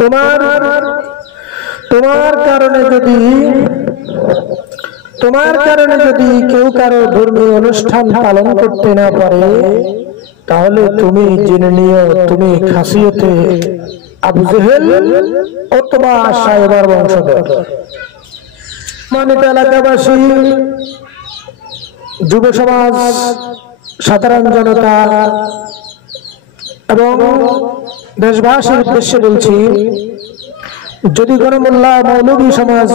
তোমার কারণে যদি কেউ কারো ধর্মীয় অনুষ্ঠান পালন করতে না পারে, তাহলে তুমি জেনে নিও তুমি খাসিয়তে আবু জেহেল অথবা সাহেবার বংশধর। মানিত এলাকাবাসী, যুব সমাজ, সাধারণ জনতা এবং দেশবাসীর উদ্দেশ্যে বলছি, যদি কোনো মোল্লা মৌলভী সমাজ,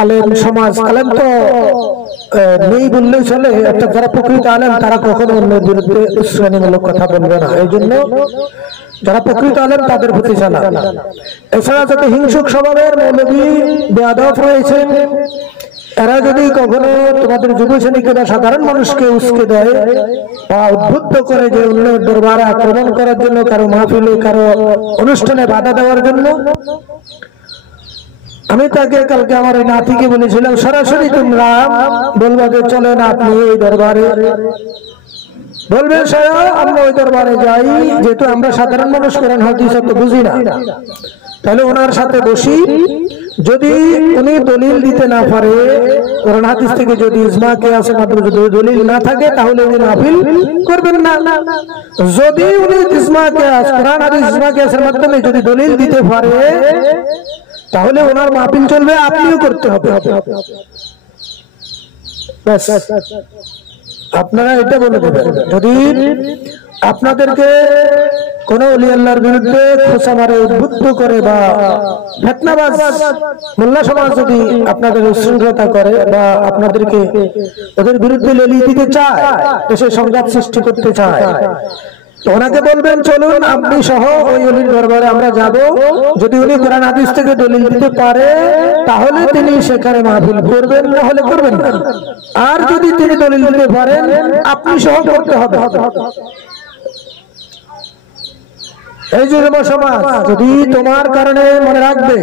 আলেম তো নেই বললেই চলে, একটা যারা প্রকৃত আলেম তারা কখনো অন্যের বিরুদ্ধে উস্কানিমূলক কথা বলবে না। এই জন্য যারা প্রকৃত আলেম তাদের প্রতি জানা। এছাড়া যত হিংসুক স্বভাবের মৌলভী বেয়াদব রয়েছে, এরা যদি কখনো তোমাদের যুব শ্রেণীকে বা সাধারণ মানুষকে উস্কে দেয় বা উদ্বুদ্ধ করে যে অন্যের দরবারে আক্রমণ করার জন্য, কারো মাহফিলে, কারো অনুষ্ঠানে বাধা দেওয়ার জন্য, আমি তাকে কালকে আমার এই নাতিকে বলেছিলাম, সরাসরি তোমরা বলবা যে চলেন আপনি এই দরবারে, বলবেন আমরা ওই দরবারে যাই, যেহেতু আমরা সাধারণ মানুষ কোরআন হাদিস তো বুঝি না, তাহলে ওনার সাথে বসি, যদি উনি দলিল দিতে না পারে, কোরআন হাদিস থেকে যদি ইজমা কিয়াসের মাধ্যমে যদি দলিল না থাকে, তাহলে উনি মাহফিল করবেন না। যদি উনি ইজমা কিয়াস, কোরআন হাদিস ইজমা কিয়াসের মাধ্যমে যদি দলিল দিতে পারে, তাহলে ওনার মাহফিল চলবে, আপনিও করতে হবে। আপনারা এটা বলে দেবেন। যদি আপনাদেরকে কোন ওলি আল্লাহর বিরুদ্ধে খোঁচা মারে, উদ্বুদ্ধ করে বা ফিতনাবাজ মোল্লা সমাজ যদি আপনাদের উচ্ছৃঙ্খলতা করে বা আপনাদেরকে ওদের বিরুদ্ধে লেলিয়ে দিতে চায়, দেশে সংঘাত সৃষ্টি করতে চায়, ওনাকে বলবেন চলুন আপনি সহ ওই অলির দরবারে আমরা যাব, যদি উনি কোরআন হাদিস থেকে দলিল দিতে পারে তাহলে তিনি সেখানে মাহফিল করবেন, না হলে করবেন না। আর যদি তিনি দলিল দিতে পারেন, আপনি সহ করতে হবে। এই যে যুব সমাজ, যদি তোমার কারণে মনে রাখবে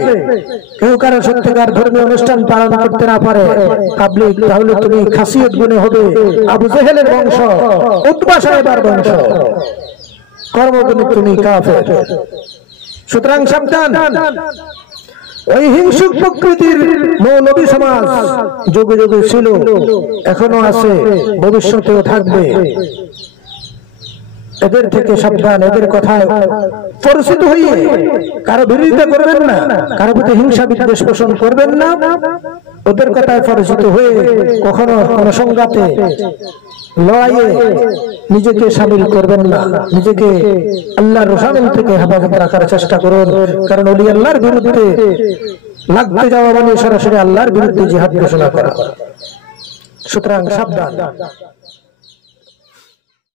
কেউ কারো সত্যিকার ধর্মীয় অনুষ্ঠান পালন করতে না পারে পাবলিক, তাহলে তুমি খাসিয়ত গুণে হবে আবু জেহেলের বংশ, উতবা সাহেবার বংশ, কর্মগুণে তুমি কাফের। সুতরাং সাবধান। ওই হিংসুক প্রকৃতির মৌলভী সমাজ যুগে যুগে ছিল, এখনো আছে, ভবিষ্যতেও থাকবে। এদের থেকে সাবধান, এদের কথায় পরিচিত হইয়ে কারো বিরোধিতা করবেন না, কারো প্রতি হিংসা বিদ্বেষ পোষণ করবেন না। ওদের কথায় পরিচিত হয়ে কখনো কোন সংঘাতে, লড়াইয়ে নিজেকে সামিল করবেন না। নিজেকে আল্লাহর রসায়ন থেকে হেফাজত রাখার চেষ্টা করুন, কারণ ওলি আল্লাহর বিরুদ্ধে লাগতে যাওয়া মানে সরাসরি আল্লাহর বিরুদ্ধে জিহাদ ঘোষণা করা। সুতরাং সাবধান।